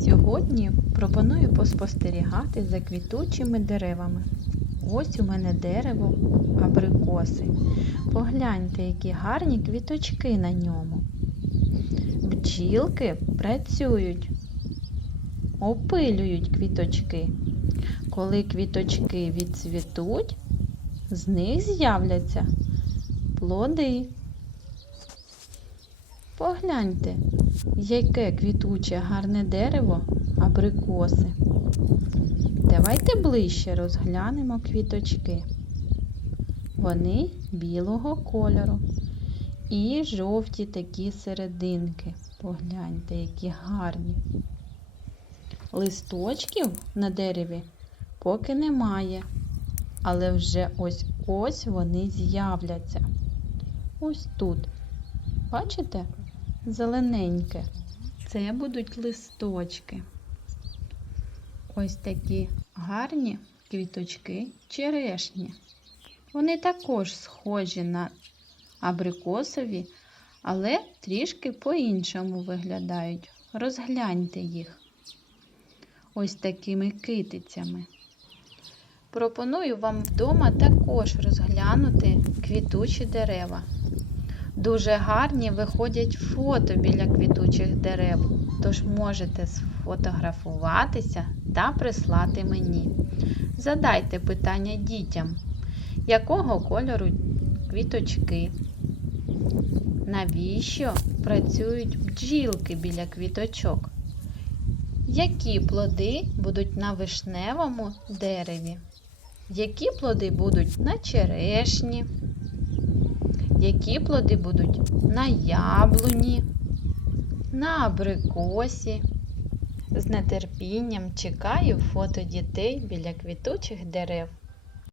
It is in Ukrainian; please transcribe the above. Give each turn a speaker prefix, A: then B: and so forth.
A: Сьогодні пропоную поспостерігати за квітучими деревами. Ось у мене дерево абрикоси. Погляньте, які гарні квіточки на ньому. Бджілки працюють, опилюють квіточки. Коли квіточки відцвітуть, з них з'являться плоди. Погляньте, яке квітуче гарне дерево абрикоси. Давайте ближче розглянемо квіточки. Вони білого кольору і жовті такі серединки. Погляньте, які гарні. Листочків на дереві поки немає, але вже ось ось вони з'являться. Ось тут. Бачите? Зелененьке. Це будуть листочки. Ось такі гарні квіточки черешні. Вони також схожі на абрикосові, але трішки по-іншому виглядають. Розгляньте їх ось такими китицями. Пропоную вам вдома також розглянути квітучі дерева. Дуже гарні виходять фото біля квітучих дерев, тож можете сфотографуватися та прислати мені. Задайте питання дітям, якого кольору квіточки, навіщо працюють бджілки біля квіточок, які плоди будуть на вишневому дереві, які плоди будуть на черешні які плоди будуть на яблуні, на абрикосі. З нетерпінням чекаю фото дітей біля квітучих дерев.